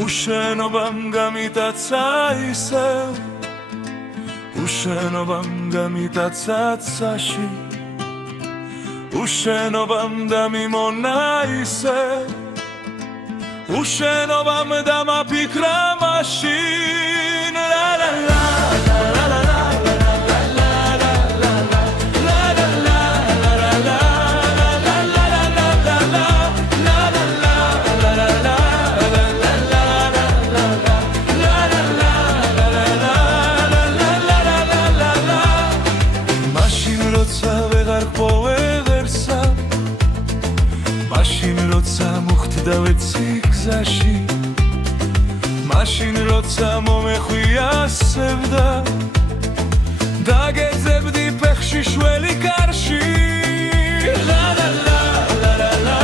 უშენობამ გამიტაცა ისევ უშენობამ გამიტაცა ცაში უშენობამ დამიმონა ისევ უშენობამ დამაფიქრა მაშინ ლა ლა ლა ლა ლა ლა დავეცი გზაში მაშინ როცა მომეხვია სევდა დაგეძებდი ფეხში შველი კარში ლა ლა ლა ლა ლა ლა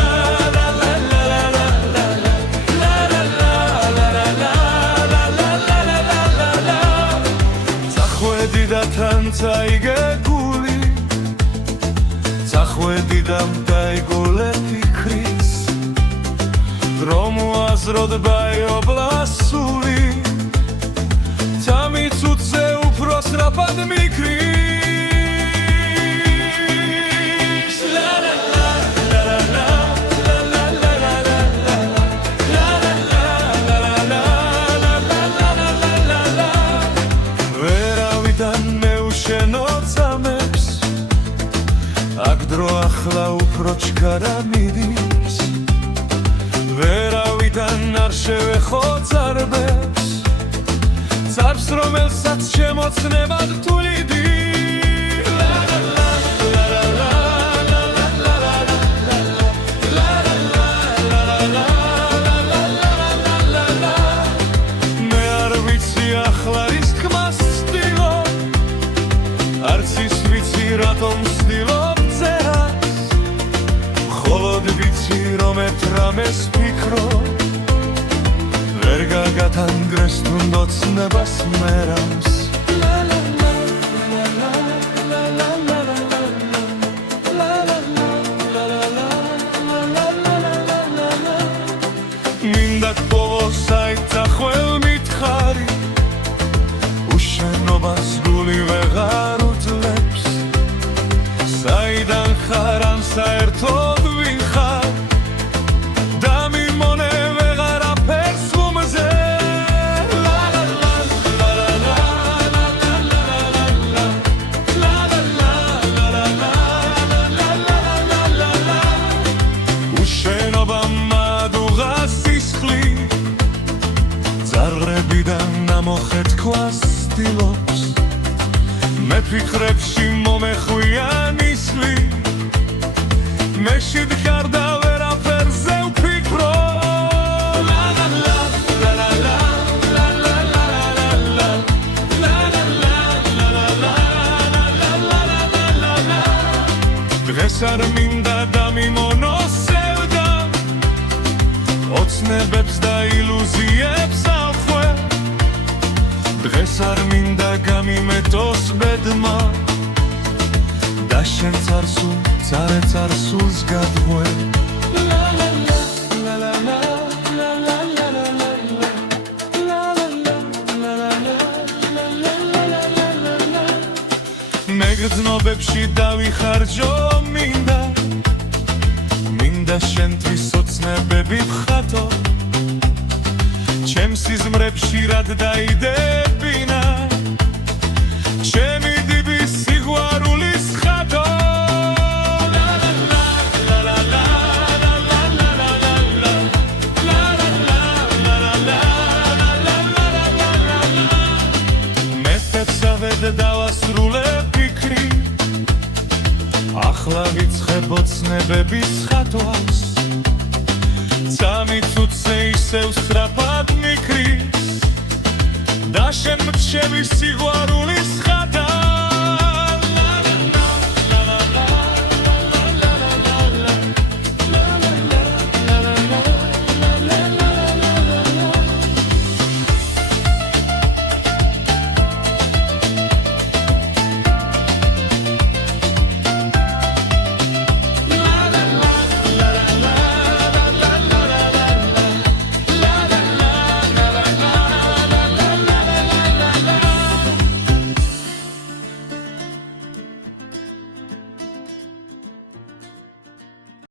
წახვედი და თან წაიგე გული წახვედი და დაიგულე ფიქრი რომ უაზროდ ბაიობლა სული თამიცუცე უფრო სწრაფად მიქრის ლა ლა ლა ლა ლა ლა ლა ლა ლა ლა ვერავიდან მეუშენო წამებს აქ დრო ახლა უფრო ჩქარა მიდის ვერავიდან არ შევეხო წარბებს წარბს რომელსაც შემოცნება რთულიდი მე არ ვიცი ახლა რის თქმას ვცდილობ არც ის ვიცი რატომ ვცდილობ წერას მხოლოდ ვიცი რომ ერთ რამეს ვერ გაგათანგრეს თუნდო ცნებას მერავს მინდა გპოვოს საით ახველს მითხარი უშენობას გული ვეღარ უძლებს საიდან ხარ ან საერთოდ ვინ ხარ ამოხეთ ქვას სტილობს მე ფიქრებში მომეხვია ნისლი მე შედხარ და ვერაფერზე ვფიქრო ლა ლა ლა ლა ლა ლა ლა ლა ლა დღეს არ მინდა დამიმონო სევდა ოცნებებს და ილუზიებს ახვე დღეს არ მინდა გამიმეტოს ბედმა და შენ წარსულს გადღვე მე გრძნობებში დავიხარჯო მინდა შენთვის ოცნებები ვხატო ჩემს სიზმრებში რად დაიდებინა ჩემი დიბის სიყვარულის ხატო მეთეცავედ დავასრულე ფიქრი ახლა ვიწყებ ოცნებების ხატვას წამიწუცე ისევ სწრაფად მიქრის და შენ მრჩევი სიყვარულის ხატვა